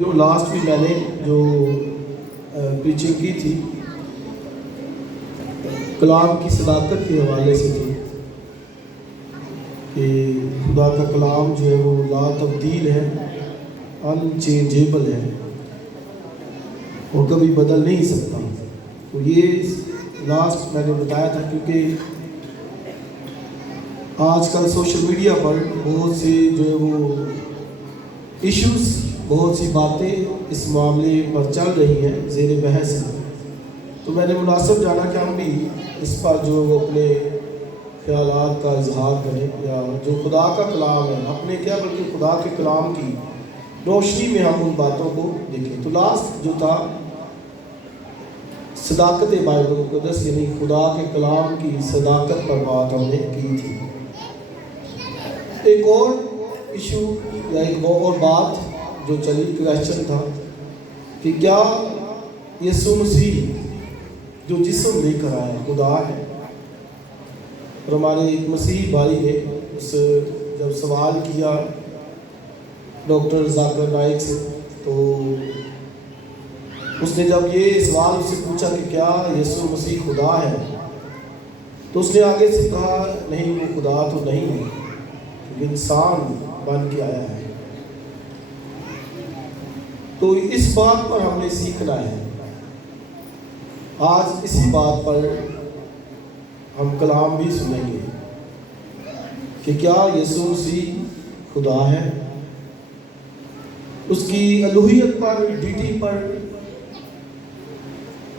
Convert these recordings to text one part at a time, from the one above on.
جو لاسٹ بھی میں نے جو پریچنگ کی تھی کلام کی صداقت کے حوالے سے تھی کہ خدا کا کلام جو ہے وہ لا تبدیل ہے، ان چینجیبل ہے اور کبھی بدل نہیں سکتا. تو یہ لاسٹ میں نے بتایا تھا کیونکہ آج کل سوشل میڈیا پر بہت سے جو ہے وہ ایشوز، بہت سی باتیں اس معاملے پر چل رہی ہیں، زیر بحث ہیں. تو میں نے مناسب جانا کہ ہم بھی اس پر جو وہ اپنے خیالات کا اظہار کریں، یا جو خدا کا کلام ہے، اپنے کیا بلکہ خدا کے کلام کی روشنی میں ہم ان باتوں کو دیکھیں. تو لاسٹ جو تھا صداقت بائبل مقدس، یعنی خدا کے کلام کی صداقت پر بات ہم نے کی تھی. ایک اور ایشو یا ایک اور بات جو چلی، کویسچن تھا کہ کیا یسوع مسیح جو جسم لے کر آیا خدا ہے؟ اور ہمارے ایک مسیحی بھائی نے اس جب سوال کیا ڈاکٹر ذاکر نائک سے، تو اس نے جب یہ سوال اس سے پوچھا کہ کیا یسوع مسیح خدا ہے، تو اس نے آگے سے کہا نہیں، وہ خدا تو نہیں ہے، انسان بن کے آیا ہے. تو اس بات پر ہم نے سیکھنا ہے. آج اسی بات پر ہم کلام بھی سنیں گے کہ کیا یسوع مسیح خدا ہے. اس کی الوہیت پر، ڈیٹی پر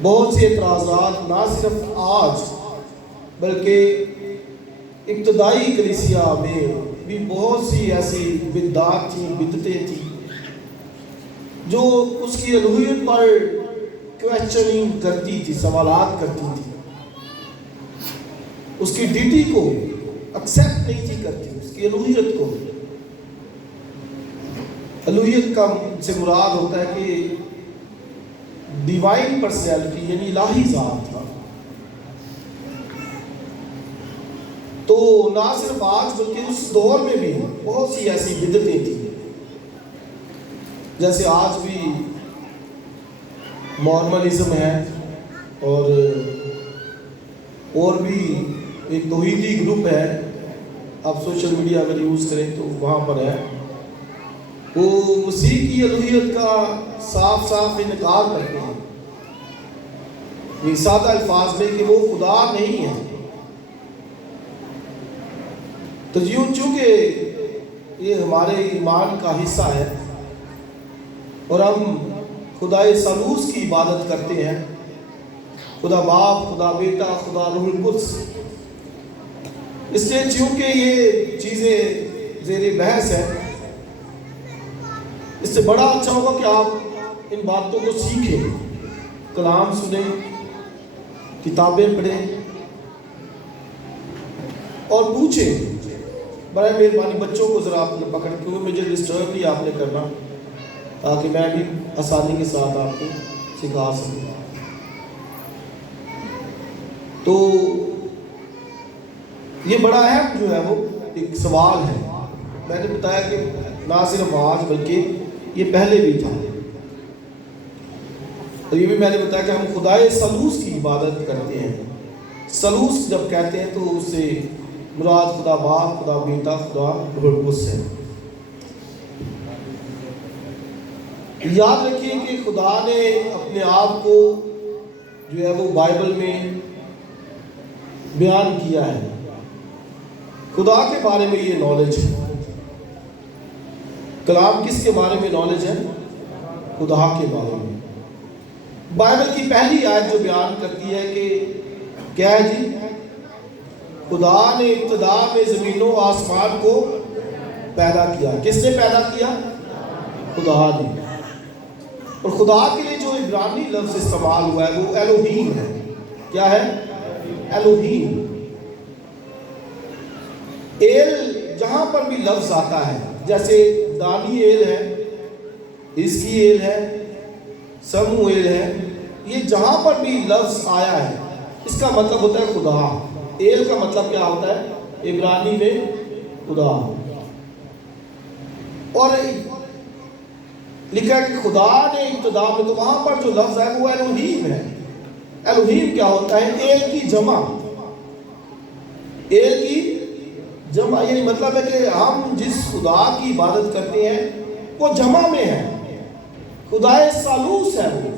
بہت سے اعتراضات نہ صرف آج بلکہ ابتدائی کلیسیا میں بھی بہت سی ایسی بدعات تھیں، بدعتیں تھیں جو اس کی الوہیت پر کویسچننگ کرتی تھی، سوالات کرتی تھی، اس کی ڈیٹی کو ایکسیپٹ نہیں تھی کرتی، اس کی الوہیت کو. الوہیت کا سے مراد ہوتا ہے کہ ڈیوائن پرسنالٹی، یعنی الہی ذات تھا. تو نہ صرف آج بلکہ اس دور میں بھی بہت سی ایسی بدعتیں تھیں، جیسے آج بھی مارمنزم ہے اور بھی ایک توحیدی گروپ ہے، آپ سوشل میڈیا اگر یوز کریں تو وہاں پر ہے، وہ مسیح کی الوہیت کا صاف صاف انکار کرتے ہیں، یہ سادہ الفاظ میں کہ وہ خدا نہیں ہے. تو چونکہ یہ ہمارے ایمان کا حصہ ہے اور ہم خدائے ثالوث کی عبادت کرتے ہیں، خدا باپ، خدا بیٹا، خدا روح القدس. اس لیے چونکہ یہ چیزیں زیر بحث ہیں، اس سے بڑا اچھا ہوگا کہ آپ ان باتوں کو سیکھیں، کلام سنیں، کتابیں پڑھیں اور پوچھیں. برائے مہربانی بچوں کو ذرا آپ نے پکڑ کے، مجھے ڈسٹرب نہیں آپ نے کرنا، تاکہ میں بھی آسانی کے ساتھ آپ کو سکھا سکوں. تو یہ بڑا اہم جو ہے وہ ایک سوال ہے. میں نے بتایا کہ نہ صرف آج بلکہ یہ پہلے بھی تھا. اور یہ بھی میں نے بتایا کہ ہم خدائے ثالوث کی عبادت کرتے ہیں. ثالوث جب کہتے ہیں تو اس سے مراد خدا باپ، خدا بیٹا، خدا روح القدس ہے. یاد رکھیے کہ خدا نے اپنے آپ کو جو ہے وہ بائبل میں بیان کیا ہے. خدا کے بارے میں یہ نالج ہے. کلام کس کے بارے میں نالج ہے؟ خدا کے بارے میں. بائبل کی پہلی آیت جو بیان کرتی ہے کہ کیا ہے جی، خدا نے ابتدا میں زمین و آسمان کو پیدا کیا. کس نے پیدا کیا؟ خدا نے. اور خدا کے لیے جو عبرانی لفظ استعمال ہوا ہے وہ الوہیم ہے. کیا ہے؟ الوہیم. ایل جہاں پر بھی لفظ آتا ہے، جیسے دانی ایل ہے، اس کی ایل ہے، سمو ایل ہے، یہ جہاں پر بھی لفظ آیا ہے اس کا مطلب ہوتا ہے خدا. ایل کا مطلب کیا ہوتا ہے عبرانی میں؟ خدا. اور لکھا ہے کہ خدا نے ابتدا میں، تو وہاں پر جو لفظ ہے وہ الوہیم ہے۔ الوہیم کیا ہوتا ہے؟ ایل کی جمع، ایل کی جمع، یعنی مطلب ہے کہ ہم جس خدا کی عبادت کرتے ہیں وہ جمع میں ہے، خدائے ثالوث ہے وہ۔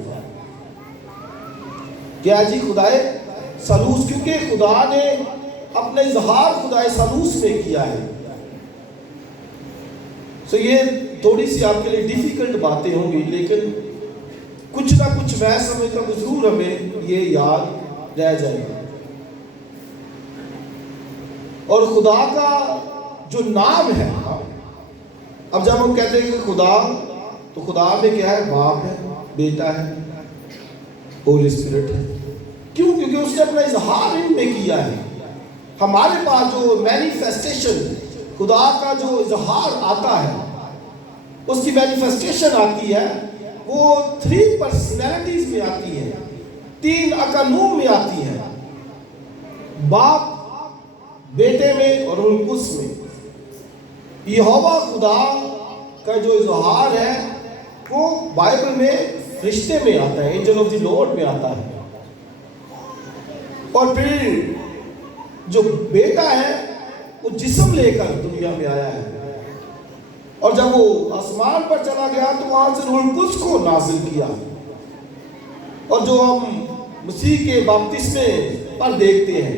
کیا جی؟ خدائے ثالوث، کیونکہ خدا نے اپنا اظہار خدائے ثالوث میں کیا ہے۔ یہ تھوڑی سی آپ کے لیے ڈیفیکلٹ باتیں ہوں گی، لیکن کچھ نہ کچھ میں سمجھتا ہوں ضرور ہمیں یہ یاد رہ جائے گا۔ اور خدا کا جو نام ہے، اب جب ہم کہتے ہیں کہ خدا، تو خدا میں کیا ہے؟ باپ ہے، بیٹا ہے، ہولی اسپرٹ ہے۔ کیوں؟ کیونکہ اس نے اپنا اظہار ان میں کیا ہے۔ ہمارے پاس جو مینیفیسٹیشن، خدا کا جو اظہار آتا ہے، اس کی مینیفیسٹیشن آتی ہے، وہ 3 پرسنالٹیز میں آتی ہے، 3 اکانوم میں آتی ہے، باپ، بیٹے میں اور روح القدس میں۔ یہوہ خدا کا جو اظہار ہے وہ بائبل میں فرشتے میں آتا ہے، اینجل آف دی لارڈ میں آتا ہے۔ اور پھر جو بیٹا ہے وہ جسم لے کر دنیا میں آیا ہے، اور جب وہ آسمان پر چلا گیا تو وہاں سے روح القدس کو نازل کیا۔ اور جو ہم مسیح کے بپتسمے پر دیکھتے ہیں،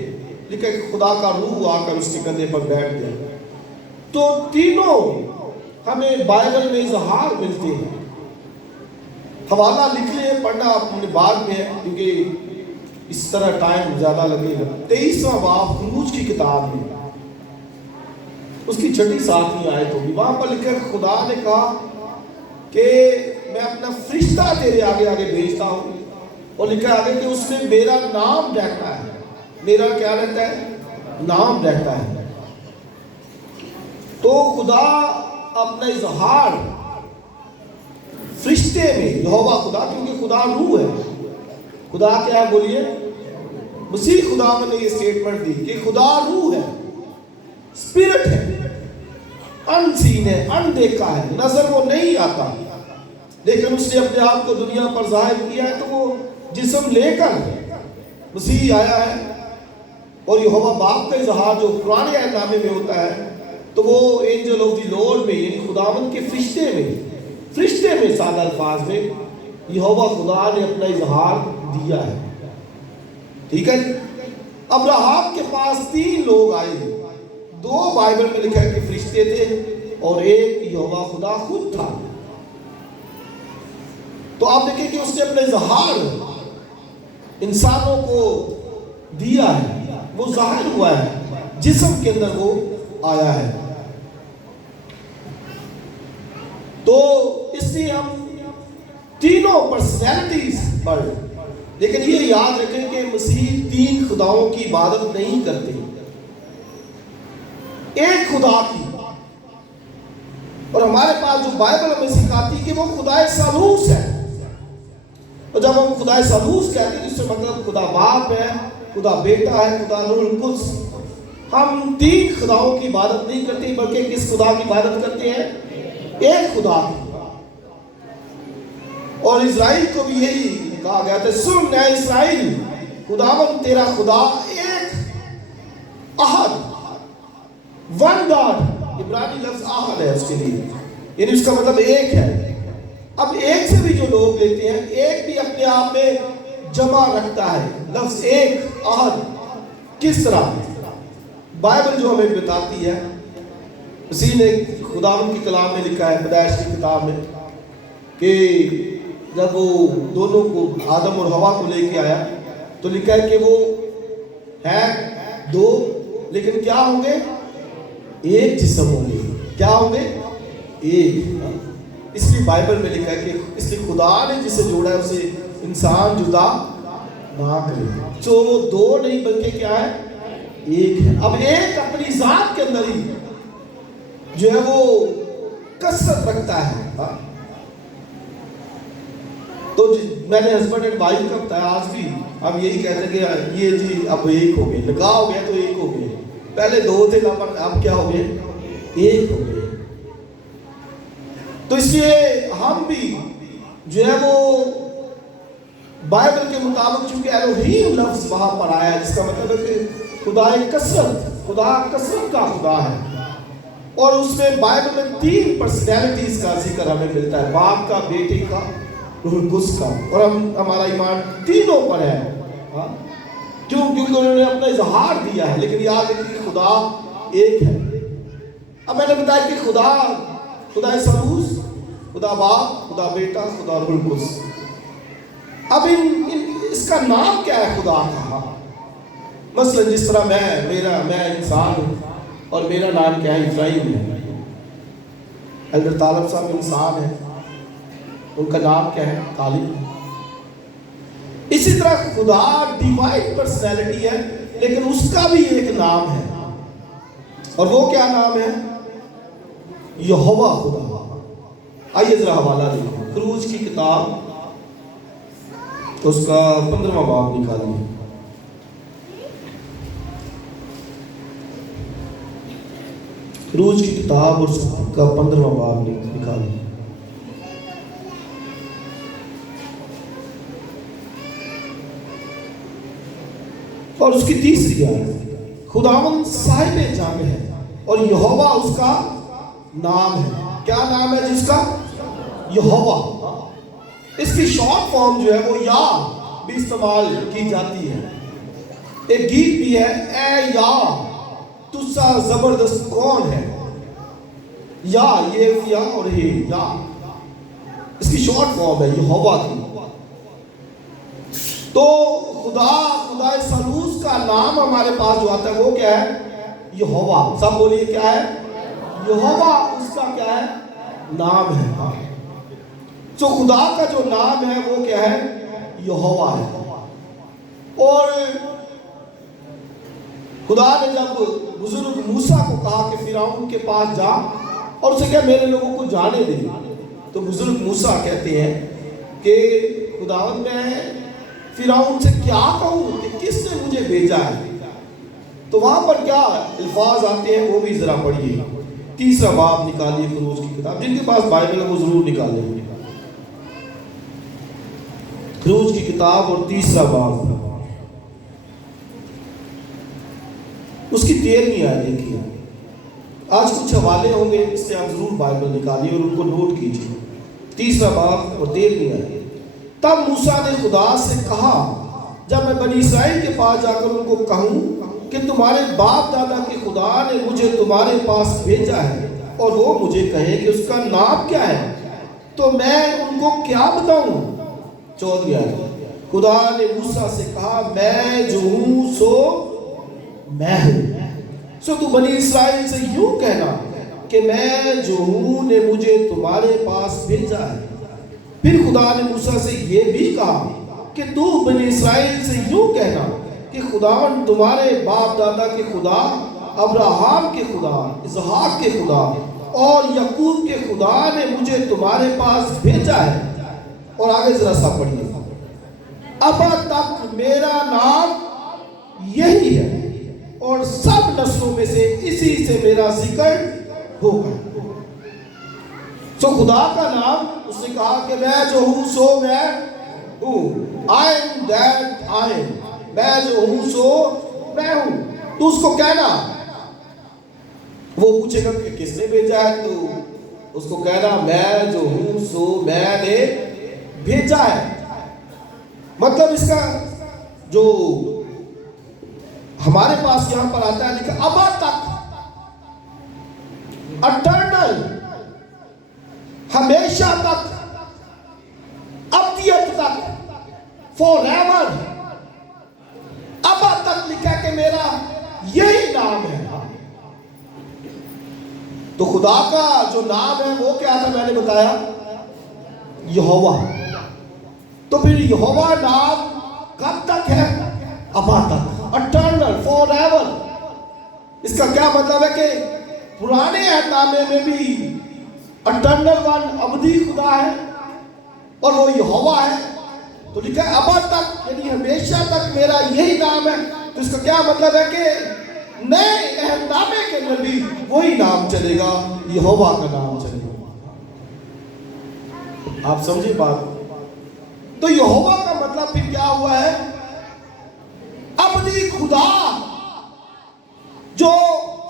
لکھا کہ خدا کا روح آ کر اس کے کندھے پر بیٹھ گیا۔ تو تینوں ہمیں بائبل میں اظہار ملتے ہیں۔ حوالہ لکھ لیں، پڑھنا اپنے بعد میں ہے کیونکہ اس طرح ٹائم زیادہ لگے گا۔ 23واں باب خروج کی کتاب میں، اس کی 6-7 آیت ہوگی، وہاں پر لکھا کہ خدا نے کہا کہ میں اپنا فرشتہ تیرے آگے آگے بھیجتا ہوں، اور لکھا آگے کہ اس میں میرا نام رہتا ہے۔ میرا کیا رہتا ہے؟ نام رہتا ہے۔ تو خدا اپنا اظہار فرشتے میں، یہوہ خدا، کیونکہ خدا روح ہے۔ خدا کیا ہے؟ بولیے۔ مسیح خدا نے یہ سٹیٹمنٹ دی کہ خدا روح ہے، اسپرٹ ہے، ان سین ہے، ان دیکھا ہے، نظر وہ نہیں آتا، لیکن اس نے اپنے آپ کو دنیا پر ظاہر کیا ہے۔ تو وہ جسم لے کر مسیح آیا ہے، اور یہوہ باپ کا اظہار جو پرانے عہد نامے میں ہوتا ہے، تو وہ اینجل آف دی لارڈ میں، یعنی خداوند کے فرشتے میں سادہ الفاظ میں یہوہ خدا نے اپنا اظہار دیا ہے۔ ٹھیک ہے جی؟ اب رحاب کے پاس 3 لوگ آئے، 2 بائبل میں لکھا ہے کہ فرشتے تھے، اور ایک یہوہ خدا خود تھا۔ تو آپ دیکھیں کہ اس نے اپنا اظہار انسانوں کو دیا ہے، وہ ظاہر ہوا ہے، جسم کے اندر وہ آیا ہے۔ تو اس لیے ہم تینوں پرسنالٹیز پر، لیکن یہ یاد رکھیں کہ مسیح 3 خداؤں کی عبادت نہیں کرتے، ایک خدا کی۔ اور ہمارے پاس جو بائبل ہمیں سکھاتی ہے کہ وہ خدائے ثالوث ہے۔ اور جب ہم خدائے ثالوث کہتے ہیں، جس سے مطلب خدا باپ ہے، خدا بیٹا ہے، خدا روح القدس۔ ہم 3 خداؤں کی عبادت نہیں کرتے، بلکہ کس خدا کی عبادت کرتے ہیں؟ ایک خدا کی۔ اور اسرائیل کو بھی یہی کہا گیا تھا، سن اے اسرائیل، خداوند تیرا خدا ایک، احد، ون گاڈ۔ عبرانی لفظ احد ہے اس کے لیے، یعنی اس کا مطلب ایک ہے۔ اب ایک سے بھی جو لوگ لیتے ہیں، ایک بھی اپنے آپ میں جمع رکھتا ہے، لفظ ایک، احد۔ کس طرح؟ بائبل جو ہمیں بتاتی ہے، اسی نے خداوند کی کلام میں لکھا ہے، پیدائش کی کتاب میں، کہ جب وہ دونوں کو، آدم اور حوا کو لے کے آیا، تو لکھا ہے کہ وہ ہے 2، لیکن کیا ہوں گے؟ ایک جسم ہوں گے۔ کیا ہوں گے؟ ایک۔ اس لیے بائبل میں لکھا ہے کہ اس لیے خدا نے جسے جوڑا ہے اسے انسان جدا نہ کرے۔ تو وہ 2 نہیں بلکہ کیا ہے؟ ایک ہے۔ اب ایک اپنی ذات کے اندر ہی جو ہے وہ کثرت رکھتا ہے۔ تو میں نے ہسبینڈ اینڈ وائف کا بتایا، آج بھی ہم یہی کہتے ہیں کہ یہ جی اب ایک ہو گئے، نکاح ہو گیا تو ایک ہو گئے، پہلے 2 تھے، اب کیا ہو گئے؟ ایک ہو گئے۔ تو اس لیے ہم بھی جو ہے وہ بائبل کے مطابق چونکہ الوہیم لفظ وہاں پر آیا جس کا مطلب ہے کہ خدا کثرت کا خدا ہے، اور اس میں بائبل میں 3 پرسنالٹیز کا ذکر ہمیں ملتا ہے، باپ کا، بیٹے کا، روح القدس کا، اور ہمارا ایمان تینوں پر ہے۔ کیونکہ انہوں نے اپنا اظہار دیا ہے، لیکن یاد رکھیں کہ خدا ایک ہے۔ اب میں نے بتایا کہ خدا ثالوث، خدا باپ، خدا بیٹا، خدا روح القدس۔ اب اس کا نام کیا ہے خدا کا؟ مثلا جس طرح میں انسان ہوں اور میرا نام کیا ہے؟ ابراہیم ہے۔ حضرت طالب صاحب انسان ہے، ان کا نام کیا ہے؟ طالب۔ اسی طرح خدا ڈیوائن پرسنالٹی ہے، لیکن اس کا بھی ایک نام ہے، اور وہ کیا نام ہے؟ یہوہ خدا۔ آئیے ذرا حوالہ دیکھیں، خروج کی کتاب اس کا 15واں باب نکالیے۔ خروج کی کتاب اور اس کا 15واں باب نکالیے۔ اور اس کی 3ری آیت، خداوند صاحب جامع ہے اور یہوہ اس کا نام ہے۔ کیا نام ہے جس کا؟ یہوہ۔ اس کی شارٹ فارم جو ہے وہ یا بھی استعمال کی جاتی ہے۔ ایک گیت بھی ہے، اے یا تجھ سا زبردست کون ہے؟ یا یہ یا اور یا اس کی شارٹ فارم ہے یہوہ کی۔ تو خدا ثالوث کا نام ہمارے پاس جو آتا ہے وہ کیا ہے؟ یہوہ۔ سب بولیے کیا ہے؟ یہوہ اس کا کیا ہے؟ نام ہے۔ تو خدا کا جو نام ہے وہ کیا ہے؟ یہوہ ہے۔ اور خدا نے جب بزرگ موسیٰ کو کہا کہ فرعون کے پاس جا اور اسے کہا میرے لوگوں کو جانے دے، تو بزرگ موسیٰ کہتے ہیں کہ خداوند میں فرعون سے کیا کہوں کہ کس نے مجھے بھیجا ہے؟ تو وہاں پر کیا الفاظ آتے ہیں وہ بھی ذرا پڑھیے۔ 3واں باب نکالیے خروج کی کتاب، جن کے پاس بائبل ہے وہ ضرور نکالیں۔ خروج کی کتاب اور 3واں باب اس کی 13ویں آیت دیکھیے۔ آج کچھ حوالے ہوں گے، اس سے آپ ضرور بائبل نکالیے اور ان کو نوٹ کیجیے۔ 3واں باب اور 13ویں آیت۔ تب موسیٰ نے خدا سے کہا، جب میں بنی اسرائیل کے پاس جا کر ان کو کہوں کہ تمہارے باپ دادا کے خدا نے مجھے تمہارے پاس بھیجا ہے، اور وہ مجھے کہے کہ اس کا نام کیا ہے، تو میں ان کو کیا بتاؤں؟ 14ویں آیت۔ خدا نے موسیٰ سے کہا، میں جو ہوں سو میں ہوں۔ سو تو بنی اسرائیل سے یوں کہنا کہ میں جو ہوں نے مجھے تمہارے پاس بھیجا ہے۔ پھر خدا نے موسیٰ سے یہ بھی کہا کہ تو بنی اسرائیل سے یوں کہنا کہ خداوند تمہارے باپ دادا کے خدا، ابراہیم کے خدا، اسحاق کے خدا اور یعقوب کے خدا نے مجھے تمہارے پاس بھیجا ہے۔ اور آگے ذرا سا پڑھیے، اب تک میرا نام یہی ہے اور سب نسلوں میں سے اسی سے میرا ذکر ہوگا۔ تو خدا کا نام، اس نے کہا کہ میں جو ہوں سو میں ہوں، I am that I am، میں جو ہوں سو میں ہوں۔ تو اس کو کہنا، وہ پوچھے گا کہ کس نے بھیجا ہے، تو اس کو کہنا میں جو ہوں سو میں نے بھیجا ہے۔ مطلب اس کا جو ہمارے پاس یہاں پر آتا ہے لکھا ابا تک، اٹرنل، ہمیشہ تک، ابدیت تک، فور ایور، ابا تک لکھا کہ میرا یہی نام ہے۔ تو خدا کا جو نام ہے وہ کیا تھا میں نے بتایا؟ یہوہ۔ تو پھر یہوہ نام کب تک ہے؟ ابا تک، اٹرنل، فور ایور۔ اس کا کیا مطلب ہے کہ پرانے عہد نامے میں بھی اٹرنل ون، ابدی خدا ہے، اور وہ یہوہ ہے۔ تو لکھا ہے ابد تک، یعنی ہمیشہ تک میرا یہی نام ہے۔ تو اس کا کیا مطلب ہے کہ نئے عہد نامے کے اندر بھی وہی نام چلے گا، یہوہ کا نام چلے گا۔ آپ سمجھے بات؟ تو یہوہ کا مطلب پھر کیا ہوا ہے؟ ابدی خدا جو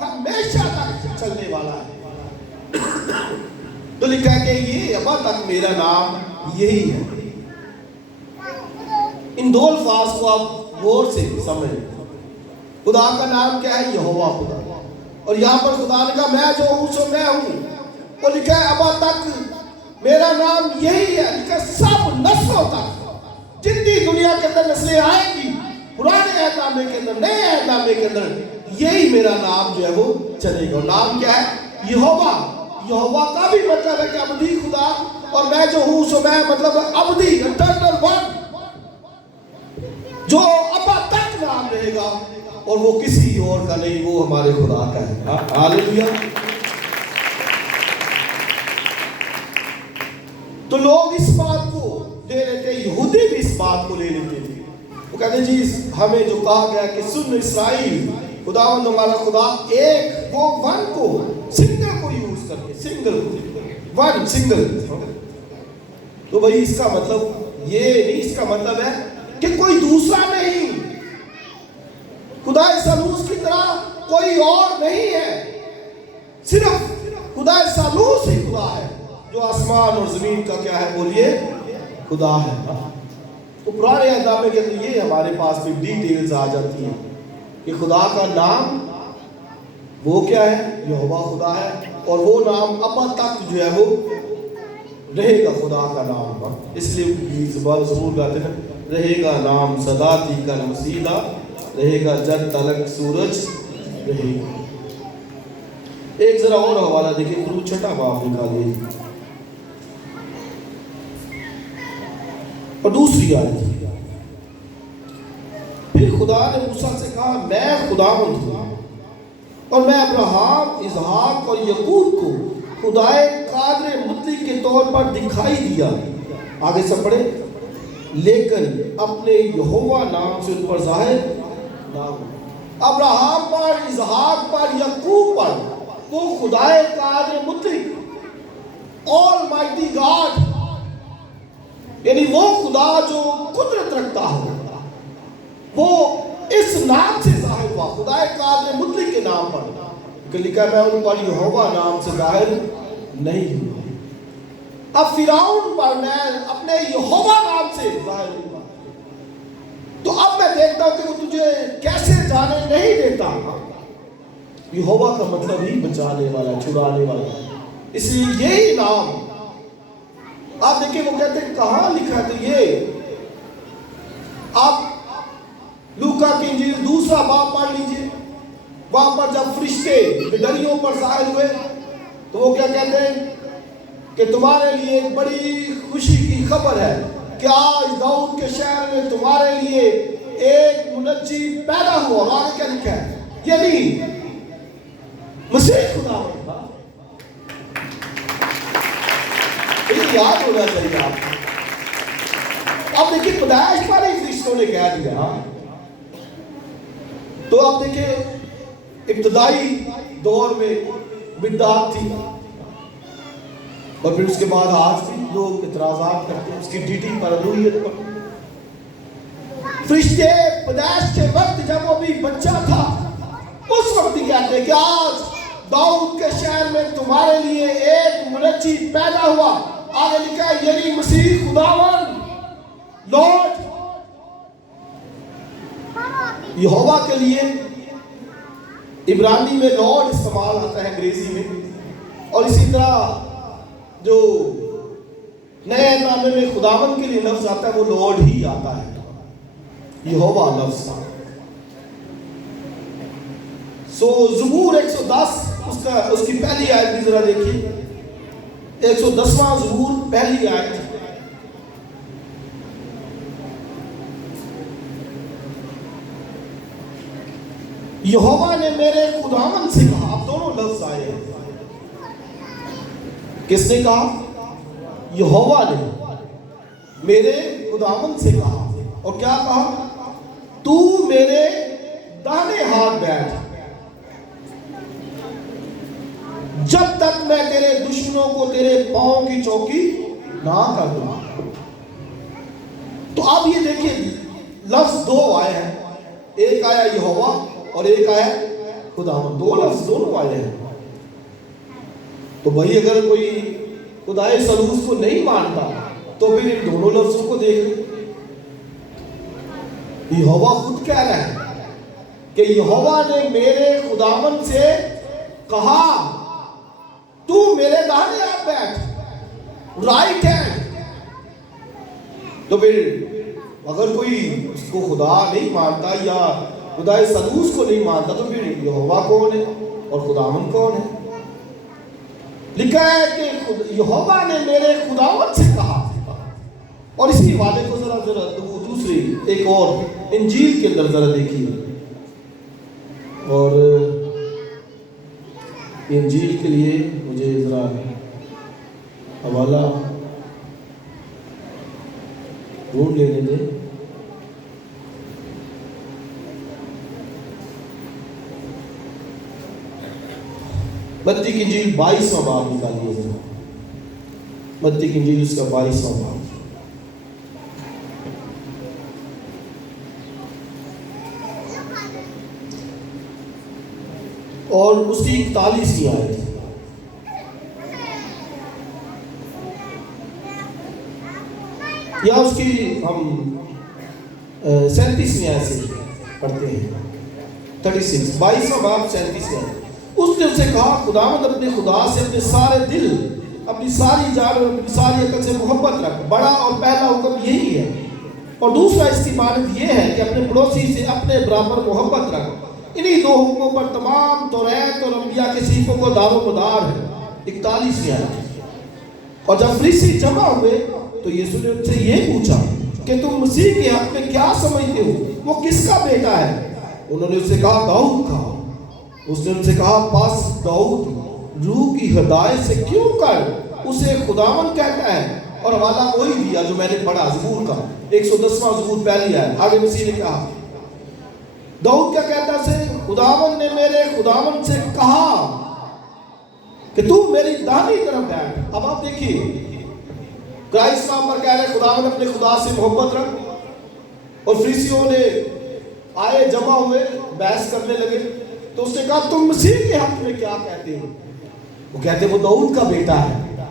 ہمیشہ تک چلنے والا ہے۔ تو لکھا ہے کہ یہ ابد تک میرا نام یہی ہے۔ ان دو الفاظ کو آپ غور سے سمجھیں۔ خدا کا نام کیا ہے؟ یہوہ خدا۔ اور یہاں پر خدا نے کہا میں جو ہوں سو میں ہوں۔ اور لکھا ہے ابد تک میرا نام یہی ہے۔ لکھا ہے سب نسلوں تک، جتنی دنیا کے اندر نسلیں آئیں گی، پرانے عہد نامے کے اندر، نئے عہد نامے کے اندر، یہی میرا نام جو ہے وہ چلے گا۔ نام کیا ہے؟ یہوہ۔ یہوہ کا بھی مطلب ہے کہ ابدی خدا، اور میں جو ہوں سو میں مطلب ابدی، اٹرنل ون، جو ابد تک نام رہے گا اور وہ کسی اور کا نہیں، وہ ہمارے خدا کا ہے۔ ہاللیلویا۔ تو لوگ اس بات کو لے لیتے، یہودی بھی اس بات کو لے لیتے تھے۔ وہ کہتے ہیں جی ہمیں جو کہا گیا کہ سن اسرائیل، خداوند ہمارا خدا ایک، وہ ون کو، سنگل کو یوز کر کے، سنگل کو، ون سنگل۔ تو بھائی اس کا مطلب یہ نہیں، اس کا مطلب ہے کہ کوئی دوسرا نہیں، خدا ثالوث کی طرح کوئی اور نہیں ہے، صرف خدا ثالوث ہی خدا ہے جو آسمان اور زمین کا کیا ہے؟ بولیے خدا ہے۔ تو پرانے عہد نامے کے اندر یہ ہمارے پاس بھی ڈیٹیلز آ جاتی ہیں کہ خدا کا نام وہ کیا ہے؟ یہوہ خدا ہے، اور وہ نام ابد تک جو ہے وہ رہے گا، خدا کا نام۔ اس لیے زبور گاتے ہیں، رہے گا نام سدا تیکر مسیدہ، رہے گا جد تلک سورج رہے گا۔ ایک ذرا اور حوالہ دیکھیں، خروج 6 باب نکالیے اور دوسری آیت۔ پھر خدا نے موسیٰ سے کہا میں خداوند ہوں، اور میں ابراہیم، اسحاق اور یعقوب کو خدائے قادر مطلق کے طور پر دکھائی دیا۔ آگے سے پڑھیں، لیکن اپنے یہوہ نام سے ان پر ظاہر نہ ہوا۔ ابراہیم پر، اسحاق پر، یعقوب پر وہ خدائے قادر مطلق، آلمائٹی گاڈ، یعنی وہ خدا جو قدرت رکھتا ہو، وہ اس نام سے ظاہر ہوا، خدائے قادر مطلق کے نام پر۔ کہ لکھا ہے میں ان پر یہوہ نام سے ظاہر نہیں ہوا۔ اب فرعون پر میں اپنے یہوہ نام سے ظاہر ہوا، تو اب میں دیکھتا ہوں کہ وہ تجھے کیسے جانے نہیں دیتا۔ یہوہ کا مطلب ہی بچانے والا، چھڑانے والا، اس لیے یہی نام آپ دیکھیں۔ وہ کہتے ہیں کہاں لکھا ہے؟ تو یہ آپ لوکا کی انجیل 2 باب پڑھ لیجئے، وہاں پر جب فرشتے بڈریوں پر ظاہر ہوئے تو وہ کیا کہتے ہیں کہ تمہارے لیے ایک بڑی خوشی کی خبر ہے کہ آج داؤد کے شہر میں تمہارے لیے ایک منجی پیدا ہوا۔ اور آگے کیا لکھا ہے؟ یعنی مسیح خدا تھا۔ یہ یاد ہونا چاہیے آپ کو۔ اب دیکھیں پیدائش پر ہی فرشتوں نے کہہ دیا۔ تو آپ دیکھیں ابتدائی دور میں بدعت تھی، اور پھر اس کے بعد آج بھی لوگ اعتراضات کرتے ہیں اس کی ڈیٹی پر، الوہیت پر۔ فرشتے پیدائش کے وقت جب وہ بھی بچہ تھا، اس وقت ہی کہتے ہیں کہ آج داؤد کے شہر میں تمہارے لیے ایک منجی پیدا ہوا۔ آگے لکھا ہے یعنی مسیح خداوند، لارڈ۔ یہوہ کے لیے عبرانی میں لارڈ استعمال ہوتا ہے، انگریزی میں، اور اسی طرح جو نئے نامے میں خداوند کے لیے لفظ آتا ہے وہ لارڈ ہی آتا ہے، یہوہ لفظ۔ زبور 110 اس کی پہلی آیت بھی ذرا دیکھیے، 110واں زبور پہلی آیت۔ یہوہ نے میرے خداوند سے کہا، اب دونوں لفظ آئے ہیں، کس نے کہا؟ یہوہ نے میرے خداوند سے کہا، اور کیا کہا؟ تو میرے داہنے ہاتھ بیٹھ جب تک میں تیرے دشمنوں کو تیرے پاؤں کی چوکی نہ کر دوں. تو اب یہ دیکھیں لفظ دو آئے ہیں, ایک آیا یہوہ اور ایک آیا خداوند, دو لفظ دونوں آئے ہیں. تو بھائی اگر کوئی خدائے سلوس کو نہیں مانتا تو پھر ان دونوں لفظوں کو دیکھ لیں. یہوہ خود کہہ رہا ہے کہ یہوہ نے میرے خداوند سے کہا تو میرے داہنے آپ بیٹھ, رائٹ ہینڈ. تو پھر اگر کوئی اس کو خدا نہیں مانتا یا خدائے سلوس کو نہیں مانتا تو پھر یہوہ کون ہے اور خداوند کون ہے؟ لکھا ہے کہ یہوہ نے میرے خداوند سے کہا. اور اسی والے کو ذرا دوسری ایک اور انجیل کے اندر ذرا دیکھیے, اور انجیل کے لیے مجھے ذرا حوالہ ڈھونڈ لینے دیں. متی کی انجیل 22واں باب نکالیے ذرا, متی کی انجیل اس کا 22واں باب. اور اس کی 41ویں آیت, یا اس کی ہم 37ویں آیت سے پڑھتے ہیں. 36 22واں باب 37ویں آیت. اس نے اسے کہا خداوند اپنے خدا سے اپنے سارے دل, اپنی ساری جان اور اپنی ساری عقل سے محبت رکھ. بڑا اور پہلا حکم یہی ہے, اور دوسرا اس کی مانند یہ ہے کہ اپنے پڑوسی سے اپنے برابر محبت رکھ. انہی دو حکموں پر تمام توریت اور انبیاء کے صحیفوں کو دار و مدار ہے. 41ویں آیت. اور جب فریسی جمع ہوئے تو یسوع نے ان سے یہ پوچھا کہ تم مسیح کے حق میں کیا سمجھتے ہو, وہ کس کا بیٹا ہے؟ انہوں نے اس سے کہا داؤد کا. اس نے ان سے کہا پس داؤد روح کی ہدایت سے کیوں کر اسے خداوند کہتا ہے؟ اور حوالہ وہی دیا جو میں نے پڑھا زبور کا 110واں زبور پہلی ہے. آگے مسیح نے کہا داؤد کیا کہتا ہے, خداوند نے میرے خداوند سے کہا کہ تو میری داہنی طرف بیٹھ. اب آپ دیکھیے کرائسٹ نام پر کہہ رہے خداوند اپنے خدا سے محبت رکھ, اور فریسیوں نے آئے جمع ہوئے بحث کرنے لگے. تو اس نے کہا تم مسیح کے حق میں کیا کہتے ہو؟ وہ کہتے ہیں وہ داؤد کا بیٹا ہے.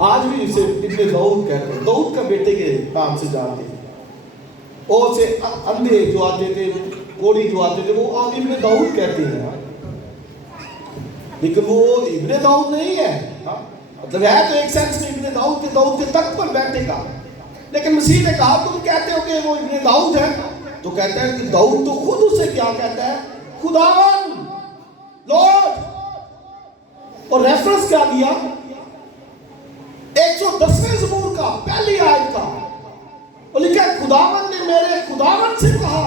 آج بھی اسے ابن داؤد کہتے ہیں, داؤد کا بیٹے کے نام سے جانتے ہیں. اور اسے اندھے جو آتے تھے, کوڑی جو آتے تھے, وہ آج ابن داؤد کہتے ہیں, لیکن وہ ابن داؤد نہیں ہے. مطلب ہے تو ایک سینس میں ابن داؤد کے تخت پر بیٹھے گا, لیکن مسیح نے کہا تم کہتے ہو کہ وہ ابن داؤد ہے. تو کہتا ہے کہ داؤد تو خود اسے کیا کہتا ہے, خداوند, لارڈ. اور ریفرنس کیا دیا 110ویں زبور کا پہلی آیت کا, اور لکھا ہے خداوند نے میرے خداوند سے کہا.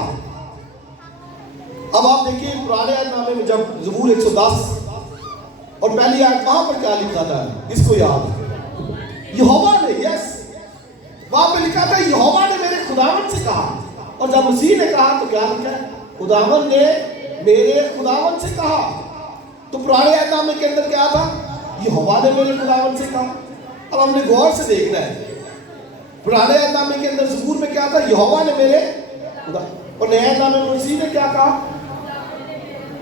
اب آپ دیکھیے پرانے عہد نامے میں جب زبور 110 اور پہلی آیت وہاں پر کیا لکھا تھا, اس کو یاد ہے یہوہ نے, یس وہاں پہ لکھا تھا یہوہ نے میرے خداوند سے کہا. اور جب مسیح نے کہا تو کیا لکھا ہے, خداوند نے میرے خداوند سے کہا. تو پرانے عہد نامے کے اندر کیا تھا, یہوہ نے میرے خداوند سے کہا. اب ہم نے غور سے دیکھنا ہے پرانے عہد نامے کے اندر زبور میں کیا تھا, یہوہ نے میرے خدا, اور نئے عہد نامے میں مسیح نے کیا کہا,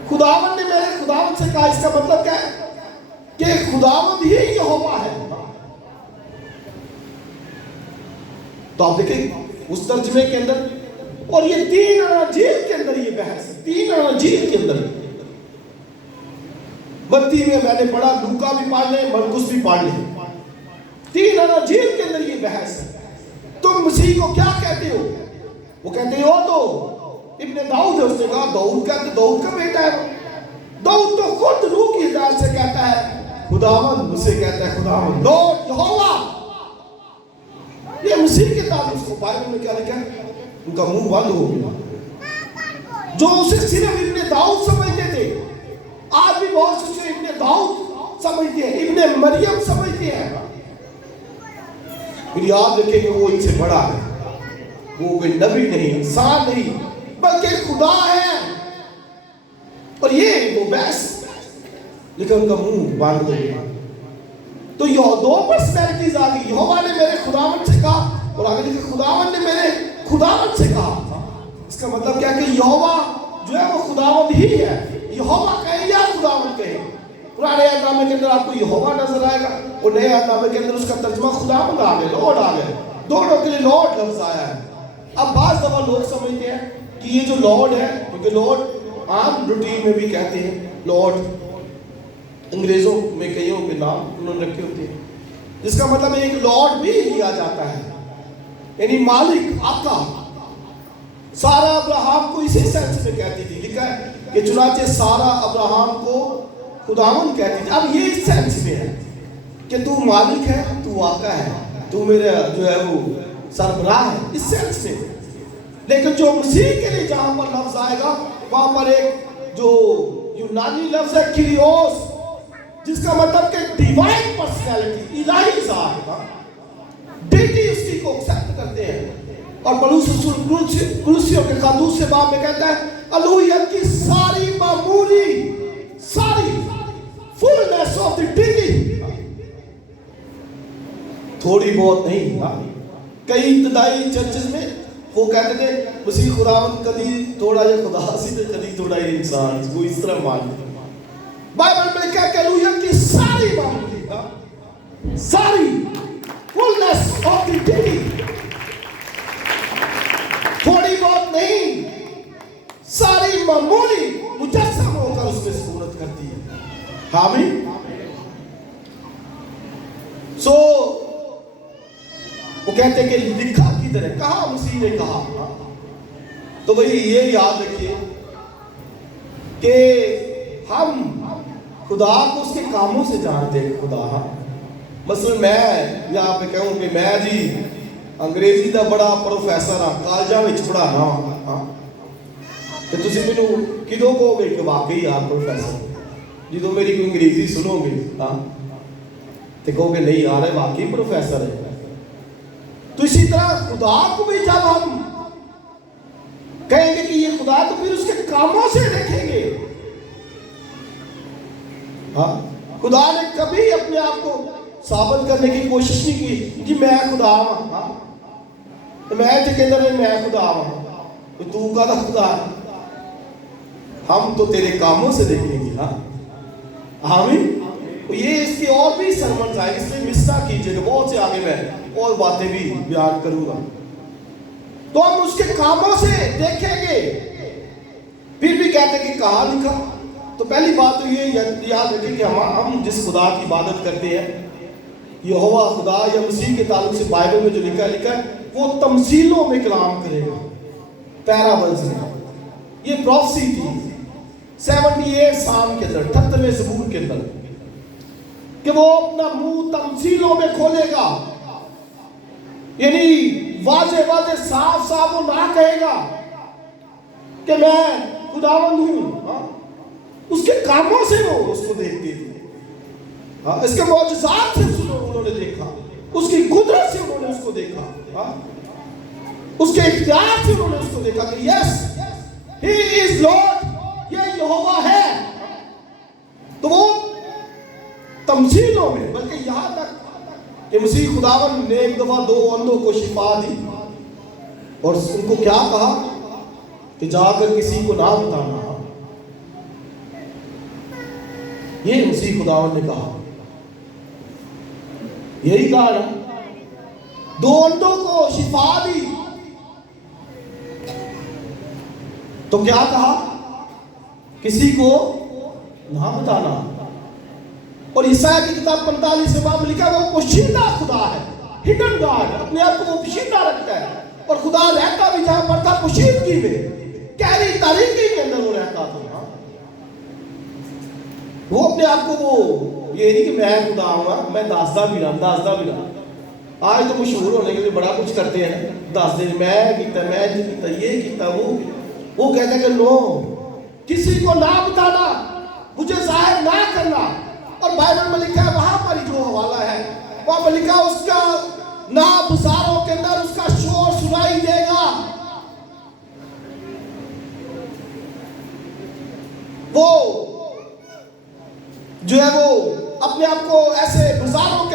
خداوند نے میرے خداوند سے کہا. اس کا مطلب کیا ہے کہ خداوند ہی یہوہ ہے. تو آپ دیکھیں اس ترجمے کے اندر, اور یہ 3 اناجیل کے اندر یہ بحث ہے, 3 اناجیل کے اندر. متی میں نے پڑھا, لوکا بھی پڑھ لیں, مرقس بھی پڑھ لیں, 3 اناجیل کے اندر یہ بحث ہے. تم مسیح کو کیا کہتے ہو؟ وہ کہتے ہو تو ابن داؤد ہے. اس نے کہا داؤد کہتے, داؤد کا بیٹا ہے. داؤد تو خود روح کی ہدایت سے کہتا ہے خداوند, اسے کہتا ہے خداوند, لارڈ, یہوہ. یہ مسیح کے تعلق کو بائبل میں کیا لکھا ہے, ان کا منہ بند ہو گیا. جو اسے صرف ابن داؤد سمجھتے تھے, آج بھی بہت سے اسے ابن داؤد سمجھتے ہیں, ابن مریم سمجھتے ہیں. پھر یاد رکھیں کہ وہ ان سے بڑا ہے, وہ کوئی نبی نہیں, انسان نہیں, بلکہ خدا ہے. اور یہ وہ بحث, لیکن ان کا منہ بند ہو گیا. تو یہ دو پرسنالٹیز آ گئی. یہوہ نے میرے خداوند سے کہا اور آگے لکھا خداوند نے میرے خداوند سے کہا. اس کا مطلب کیا کہ یہوہ جو ہے وہ خداوند ہی ہے. یہوہ کہے یا خداوند کہے. پرانے عہد نامے کے اندر آپ کو یہوہ نظر آئے گا اور نئے عہد نامے کے اندر اس کا ترجمہ خداوند آ گئے, لارڈ آ گئے. دونوں کے لیے لارڈ لفظ آیا ہے. اب بعض دفعہ لوگ سمجھتے ہیں کہ یہ جو لارڈ ہے, کیونکہ لارڈ عام روٹین میں بھی کہتے ہیں لارڈ, انگریزوں میں کئیوں کے نام انہوں نے رکھے ہوتے ہیں, جس کا مطلب ایک لارڈ بھی لیا جاتا ہے, یعنی مالک, آقا. سارہ ابراہم کو اسی سینس میں کہتی تھی. لکھا ہے کہ چنانچہ سارہ ابراہم کو خداوند کہتی تھی. اب یہ اس سینس میں ہے کہ تو مالک ہے, تو آقا ہے, تو میرا جو ہے وہ سربراہ ہے, اس سینس میں. لیکن جو مسیح کے لیے جہاں پر لفظ آئے گا وہاں پر ایک جو یونانی لفظ ہے کیریوس, جس کا مطلب کہ ڈیوائن پرسنالٹی, الہی ذات, ڈیٹی اس کی کو ایکسپٹ کرتے ہیں. اور پولس رسول کلوسیوں کے دوسرے باب میں کہتا ہے الوہیت کی ساری معمولی, ساری فلنس آف دی ڈیٹی, تھوڑی بہت نہیں. کئی ابتدائی چرچز میں وہ کہتے تھے مسیح خداوند کدی تھوڑا یہ خدا سی تے کدی تھوڑا یہ انسان, وہ اس طرح مانتے. بائبل میں کہا کہ الوہیت کی ساری معمولی, ساری فلنس آف دی ڈیٹی, تھوڑی بہت نہیں, ساری معمولی مجسم ہو کر اس میں صورت کرتی ہے. آمین. سو وہ کہتے ہیں کہ لکھا کدھر ہے, کہا مسیح نے کہا. تو بھئی یہ یاد رکھیے کہ ہم خدا کو اس کے کاموں سے جانتے ہیں. خدا مثلا میں یہاں پہ کہوں کہ میں جی انگریزی دا بڑا پروفیسر ہاں, کالجاں وچ پڑھانا ہاں, کہ تسی مینوں کدوں کہو گے کہ واقعی آپ پروفیسر, جدوں میری کوئی انگریزی سنو گے ہاں تو کہو گے نہیں یار ہے واقعی پروفیسر ہے. تو اسی طرح خدا کو بھی جب ہم کہیں گے کہ یہ خدا, تو پھر اس کے کاموں سے دیکھیں گے. ہاں, خدا نے کبھی اپنے آپ کو ثابت کرنے کی کوشش نہیں کی کہ میں خدا ہوں. ہاں, تو میں تے کہندے نے میں خدا ہوں, تو کا خدا ہے. ہم تو تیرے کاموں سے دیکھیں گے. ہاں آمین. یہ اس کی اور بھی سرمنز آئے, اس میں مصرع کیجئے گا, بہت سے آگے میں اور باتیں بھی بیان کروں گا. تو ہم اس کے کاموں سے دیکھیں گے. پھر بھی کہتے ہیں کہ کہاں لکھا. تو پہلی بات تو یہ یاد رکھیں کہ ہم جس خدا کی عبادت کرتے ہیں, یہوہ خدا یا مسیح کے تعلق سے بائبل میں جو لکھا ہے وہ تمثیلوں میں کلام کرے گا, پیرابلز میں. یہ پروفیسی تھی 78 سام کے اندر, 78ویں زبور کے اندر, کہ وہ اپنا منہ تمثیلوں میں کھولے گا. یعنی واضح واضح صاف صاف وہ نہ کہے گا کہ میں خداوند ہوں. اس کے کاموں سے وہ اس کو دیکھتے تھے. اس کے معجزات سے انہوں نے دیکھا, اس کی قدرت سے انہوں نے اس کو دیکھا, اس کے اختیار سے انہوں نے اس کو دیکھا کہ یس ہی از لارڈ, یہ یہوہ ہے. تو وہ تمثیلوں میں, بلکہ یہاں تک کہ مسیح خداوند نے ایک دفعہ 2 اندھوں کو شفا دی اور ان کو کیا کہا کہ جا کر کسی کو نہ بتانا. یہ مسیح خداوند نے کہا, یہی کہا نا, 2 اندھوں کو شفا دی تو کیا کہا, کسی کو نہ بتانا. اور عیسائی کی کتاب 45 باب میں لکھا ہے وہ پوشیدہ خدا ہے, ہڈن گاڈ, اپنے آپ کو وہ پوشیدہ رکھتا ہے. اور خدا رہتا بھی جہاں پر تھا پوشیدگی میں, گہری تاریکی کے اندر وہ رہتا تھا. وہ اپنے آپ کو وہ یہ نہیں کہ میں خدا ہوں, میں داسدہ بھی رہا. آج تو مشہور ہونے کے لیے بڑا کچھ کرتے ہیں, دس دن میں کیتا, میں کیتا, یہ کیتا, وہ کہتا ہے کہ نو, کسی کو نہ بتانا, مجھے ظاہر نہ کرنا. اور بائبل میں لکھا ہے وہاں پر جو حوالہ ہے وہاں پر لکھا اس کا نہ بازاروں کے اندر اس کا شور سنائی دے گا. وہ جو ہے وہ اپنے آپ کو ایسے بازاروں کے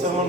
sermon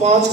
5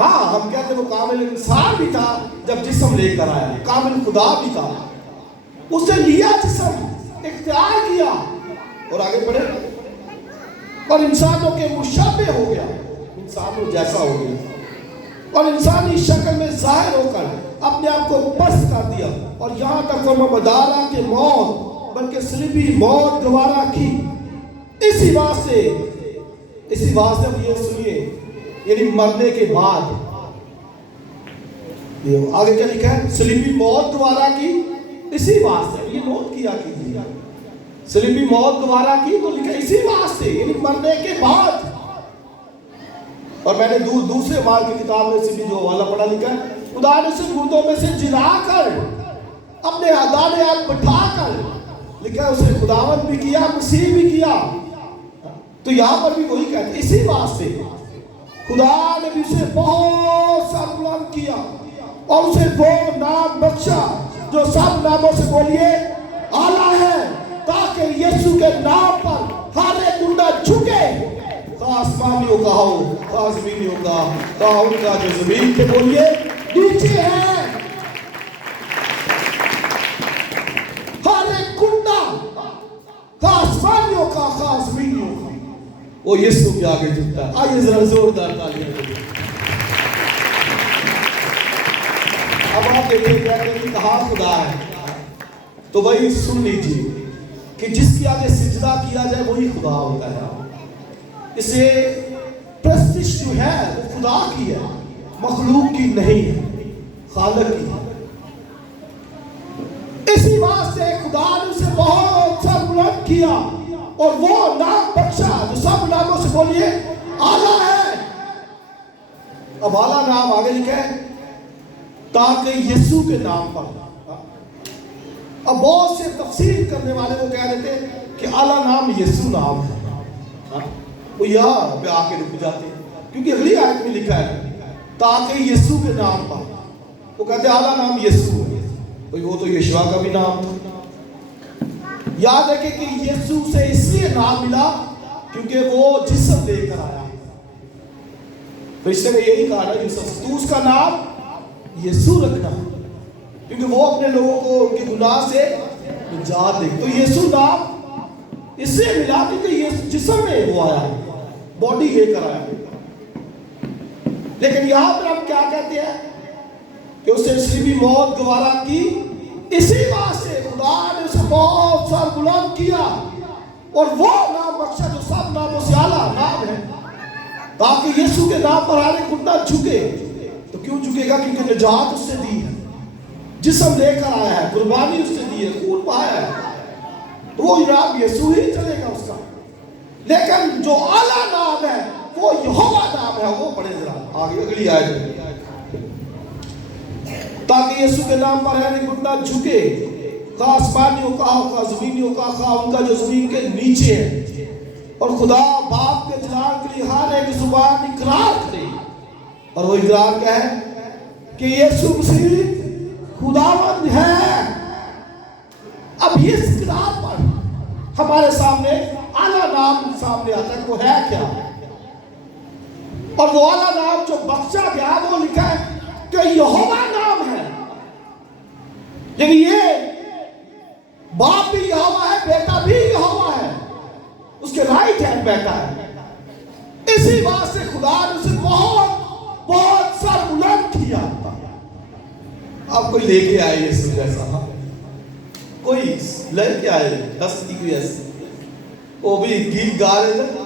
ہاں ہم کہتے ہیں وہ کامل انسان بھی تھا جب جسم لے کر آیا، کامل خدا بھی تھا، اس نے لیا جسم، اختیار کیا اور آگے بڑھے اور انسانوں کے مشابہ ہو گیا، انسانوں جیسا ہو گیا اور انسانی شکل میں ظاہر ہو کر اپنے آپ کو پست کر دیا اور یہاں تک فرما بدارہ کے موت بلکہ صلیبی موت گوارا کی۔ اسی واسطے اب یہ سنیے، یعنی مرنے کے بعد یہ آگے کیا لکھا ہے؟ صلیبی موت گوارا کی، اسی واسطے یہ نوٹ کیا کیجیے، صلیبی موت گوارا کی تو لکھا اسی واسطے، یعنی مرنے کے بعد۔ اور میں نے دوسرے بار کی کتاب میں سے بھی جو حوالہ پڑھا لکھا ہے، خدا نے اسے مردوں میں سے جلا کر اپنے دائیں ہاتھ بٹھا کر، لکھا ہے اسے خداوند بھی کیا، مسیح بھی کیا۔ تو یہاں پر بھی وہی کہتے ہیں، اسی واسطے خدا نے بھی اسے بہت سا بلند کیا اور اسے وہ نام بخشا جو سب ناموں سے بولیے اعلیٰ ہے، تاکہ یسوع کے نام پر ہر ایک گنڈا جھکے، خاص آسمانیوں کا ہو، خاص زمینیوں کا، خواہ ان کا جو زمین پہ بولیے نیچے ہے، ہر ایک گنڈا، خاص آسمانیوں کا، خاص زمینیوں کا، وہ یسوع کے آگے جھکتا ہے۔ آئیے ذرا زوردار تالیاں دیں۔ اب آپ دیکھیں کہ کہاں خدا ہے، تو وہی سن لیجیے کہ جس کی آگے سجدہ کیا جائے وہی خدا ہوتا ہے۔ اسے پرستش جو ہے وہ خدا کی ہے، مخلوق کی نہیں ہے، خالق کی ہے۔ اسی واسطے خدا نے اسے بہت سا بلند کیا اور وہ نام بخشا جو سب ناموں سے بولیے اعلیٰ ہے۔ اب اعلیٰ نام آگے لکھا ہے تاکہ یسوع کے نام پر۔ اب بہت سے تفسیر کرنے والے وہ کہہ دیتے ہیں کہ اعلیٰ نام یسوع نام ہے، وہ یہاں پہ آ کے رک جاتے ہیں، کیونکہ اگلی آیت میں لکھا ہے تاکہ یسوع کے نام پر۔ وہ کہتے ہیں اعلیٰ نام یسوع ہے، وہ تو یشوع کا بھی نام تھا۔ یاد رکھیں کہ یسوع سے اس لیے نام ملا کیونکہ وہ جسم لے کر آیا۔ فرشتے نے یہی کہا نا یوسف تو اس کا نام یسوع رکھنا، کیونکہ وہ اپنے لوگوں کو ان کے گناہ سے نجات دے۔ تو یسوع نام اس سے ملا کیونکہ یہ جسم میں وہ آیا، باڈی لے کر آیا۔ لیکن یہاں پر ہم کیا کہتے ہیں کہ اسے صلیبی موت گوارا کی، اسی واسطے خدا نے اسے بہت سا بلند کیا اور وہ نام بخشا جو سب ناموں سے اعلیٰ نام ہے، تاکہ یسوع کے نام پر ہر ایک گھٹنا جھکے۔ تو کیوں جھکے گا؟ کیونکہ نجات اس سے دی ہے، جسم لے کر آیا ہے، قربانی اس سے دی ہے، خون بہایا ہے، تو وہ نام یسوع ہی چلے گا اس کا۔ لیکن جو اعلیٰ نام ہے وہ یہوہ نام ہے، وہ پڑھے ذرا آگے اگلی آیت میں، تاکہ یسوع کے نام پر ہر ایک گھٹنا جھکے، خواہ آسمانیوں کا، خواہ زمینیوں کا، خواہ ان کا جو زمین کے نیچے ہے، اور خدا باپ کے جلال کے لیے ہر ایک زبان اقرار کرے۔ اور وہ اقرار کیا ہے؟ کہ یسوع مسیح خداوند ہے۔ اب اس اقرار پر ہمارے سامنے اعلیٰ نام سامنے آتا ہے، وہ ہے کیا؟ اور وہ اعلیٰ نام جو بخشا گیا وہ لکھا ہے کہ یہوہ نام ہے، یعنی یہ باپ بھی یہوہ ہے، بیٹا بھی یہوہ ہے، اس کے رائٹ ہینڈ بیٹا ہے۔ اسی واسطے خدا نے اسے بہت بہت سر بلند کیا۔ آپ کوئی لے کے آئے یسوع جیسا، کوئی لے کے آئے ہستی کوئی ایسی، وہ بھی گیت گا رہے تھے،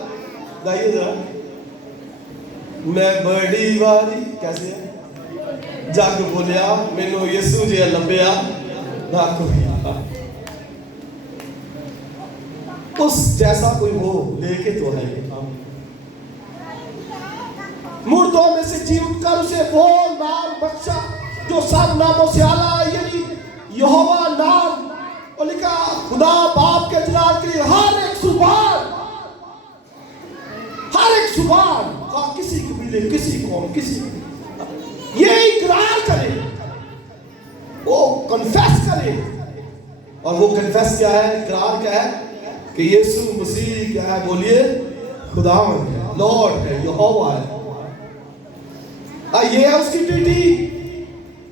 گائیے ذرا، میں بڑی باری کیسے ہے جگ بولیا مینو یسوع جی لبیا نہ کوئی، اس جیسا کوئی ہو لے کے تو ہے۔ مردوں میں سے جی اٹھ کر اسے وہ نام بخشا جو سب ناموں سے اعلیٰ ہے، یعنی یہوہ نام، اور لکھا خدا باپ کے جلال کے لیے ہر ایک زبان کسی قبیلے، کسی قوم، کسی یہ اقرار کرے، وہ کنفیس کرے۔ اور وہ کنفیس کیا ہے، اقرار کیا ہے؟ کہ یسوع مسیح کیا ہے؟ بولیے خداوند ہے، لارڈ ہے، یہوہ ہے۔ یہ ہے اس کی ڈیوٹی،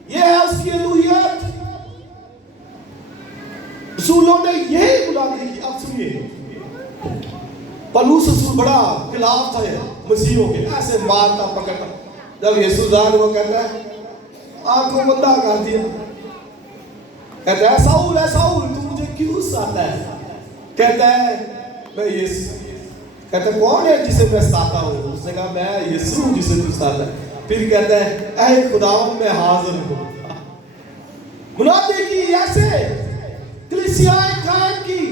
یہ ہے اس کی الوہیت۔ رسولوں نے یہی بلندی کی۔ اب سنیے، پولس رسول بڑا خلاف تھا مسیحوں کے، ایسے مارتا پکڑتا۔ جب یسوع ظاہر ہوا کہتا ہے آنکھوں بندہ کر دیا، کہتا ہے ساؤل ہے ساؤل تو مجھے کیوں ستاتا ہے؟ کہتا ہے میں یسوع۔ کہتا ہے کون ہے جسے میں ستاتا ہوں؟ اس نے کہا میں یسوع ہوں جسے تو ستاتا ہے۔ پھر کہتا ہے اے خداوند میں حاضر ہوں۔ منادی کی ایسے کلیسیائیں قائم کی،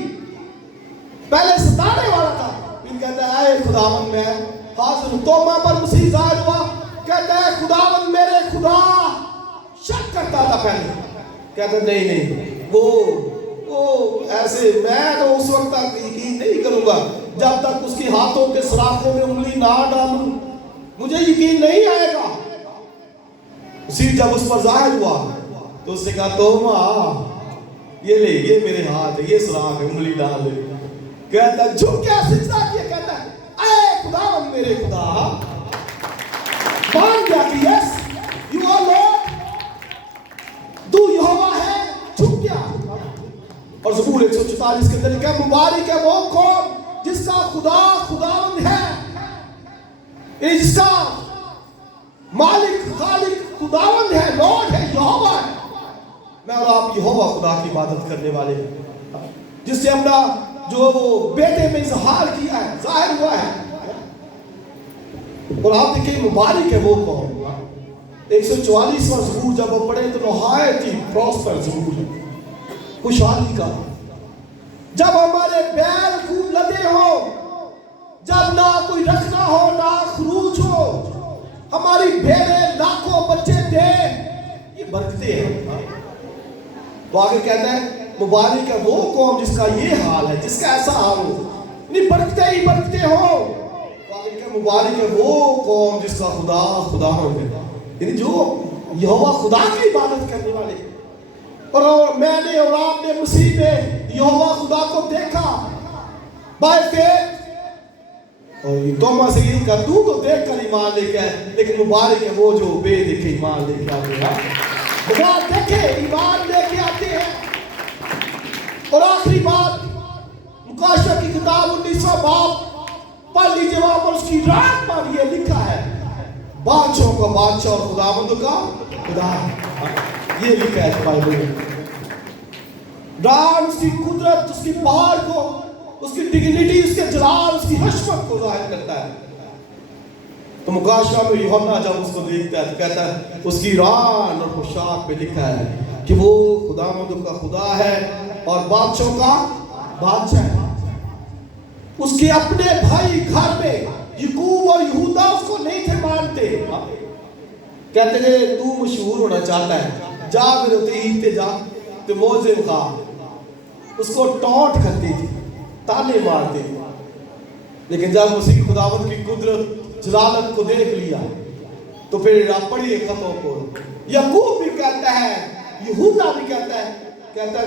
پہلے ستانے والا تھا، پھر کہتا ہے اے خداوند میں حاضر ہوں۔ توما پر مسیح ظاہر ہوا، کہتا ہے خداوند میرے خدا۔ شک کرتا تھا پہلے، کہتا نہیں نہیں وہ ایسے، میں تو اس وقت تک یقین نہیں کروں گا جب تک اس کے ہاتھوں کے سراخوں میں انگلی نہ ڈالوں، مجھے یقین نہیں آئے گا۔ اسی جب اس پر ظاہر ہوا تو اس نے کہا توما یہ لے، یہ میرے ہاتھ ہے، یہ سراخ ہے، انگلی ڈال لے۔ کہتا ہے جھک کیا سجدہ کیا، کہتا ہے اے خداوند میرے خدا۔ مان گیا کہ یس یو آر لارڈ، تو یہوہ ہے، جھک گیا۔ اور زبور 144 کے اندر لکھا ہے مبارک ہے وہ قوم جس کا خدا خداوند ہے، جس کا مالک خالق خداوند ہے، لارڈ ہے، یہوہ ہے۔ میں اور آپ یہوہ خدا کی عبادت کرنے والے ہیں، جس سے ہمارا جو وہ بیٹے میں اظہار کیا ہے، ظاہر ہوا ہے۔ اور آپ دیکھیں مبارک ہے وہ قوم، 144واں زبور جب وہ پڑھے تو نہایت ہی پراسپر زبور ہے، خوشحالی کا۔ جب ہمارے بیل خوب لدے ہو، جب نہ کوئی رکھنا ہو نہ خروج ہو، ہماری بھیڑیں لاکھوں بچے دے، یہ برکتیں ہیں۔ تو آگے کہتا ہے مبارک ہے وہ قوم جس کا یہ حال ہے، جس کا ایسا حال ہو، نہیں برکتیں ہی برکتیں ہو۔ مبارک ہے وہ قوم جس کا خدا خدا ہو گیا، یعنی جو یہوہ خدا کی عبادت کرنے والے۔ اور میں نے اور آپ نے مسیح میں یہوہ خدا کو دیکھا بائی فیتھ، اور یہ توما سے یہ کہا تو دیکھ کر ایمان لے کے آئے، لیکن مبارک ہے وہ جو بے دیکھے ایمان لے کے آتے ہیں، بغیر دیکھے ایمان لے کے آتے ہیں۔ اور آخری بات، مکاشفہ کی کتاب 19واں باب پڑھ لیجیے، وہاں پر اس کی رات پر یہ لکھا ہے بادشاہوں کا بادشاہ اور خداوندوں کا خدا، یہ لکھا ہے بائبل میں۔ رات اس کی قدرت، اس کی پہاڑ کو، اس کی ڈگنیٹی، اس کے جلال، اس کی حشمت کو ظاہر کرتا ہے۔ تو مکاشفہ میں یوحنا جب اس کو دیکھتا ہے تو کہتا ہے اس کی ران اور پوشاک پہ لکھا ہے کہ وہ خداوندوں کا خدا ہے اور بادشاہوں کا بادشاہ ہے۔ اس کے اپنے بھائی گھر میں یعقوب اور یہودا اس کو نہیں تھے مانتے، کہتے ہیں تو مشہور ہونا چاہتا ہے، جا میرے تیت تے جا تو موزے کھا، اس کو ٹونٹ کرتی تھی، تانے مارتے تھے۔ لیکن جب مسیح خداوند کی قدرت جلالت کو دیکھ لیا تو پھر آپ پڑھیے خطوں کو، یعقوب بھی کہتا ہے، یہودا بھی کہتا ہے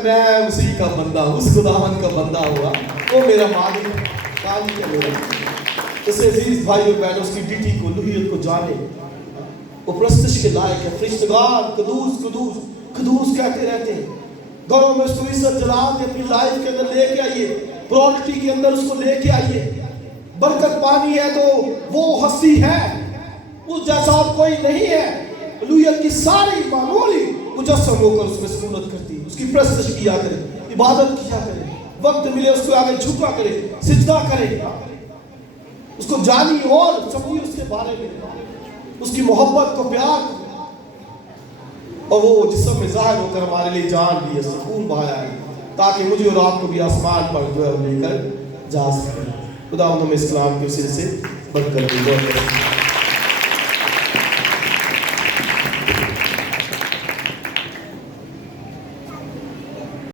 میں مسیح کا بندہ ہوں، اس خداوند کا بندہ ہوا، وہ میرا مالک خالق ہے میرا۔ اس سے عزیز بھائی اور بہنوں، اس کی ڈیٹی کو، الوہیت کو جانے، وہ پرستش کے لائق ہے۔ فرشتگان قدوس قدوس قدوس کہتے رہتے ہیں، گھروں میں اس کو عزت جلال کے اپنی لائف کے اندر لے کے آئیے، پرورٹی کے اندر اس کو لے کے آئیے۔ برکت پانی ہے تو وہ ہستی ہے، اس جیسا اور کوئی نہیں ہے۔ الوہیت کی ساری معمولی مجسم ہو کر اس میں سکونت کرتی ہے، اس کی پرستش کیا کرے، عبادت کیا کرے، وقت ملے اس کو آگے جھکا کرے، سجدہ کرے، اس کو جانی اور سمجھی اس کے بارے میں، اس کی محبت کو پیار، اور وہ جسم میں ظاہر ہو کر ہمارے لیے جان بھی ہے، سکون بہایا ہے، تاکہ مجھے اور آپ کو بھی آسمان پر جو ہے لے کر جا سکے۔ خدا ہمیں اسلام کے سلسلے سے برکت دے۔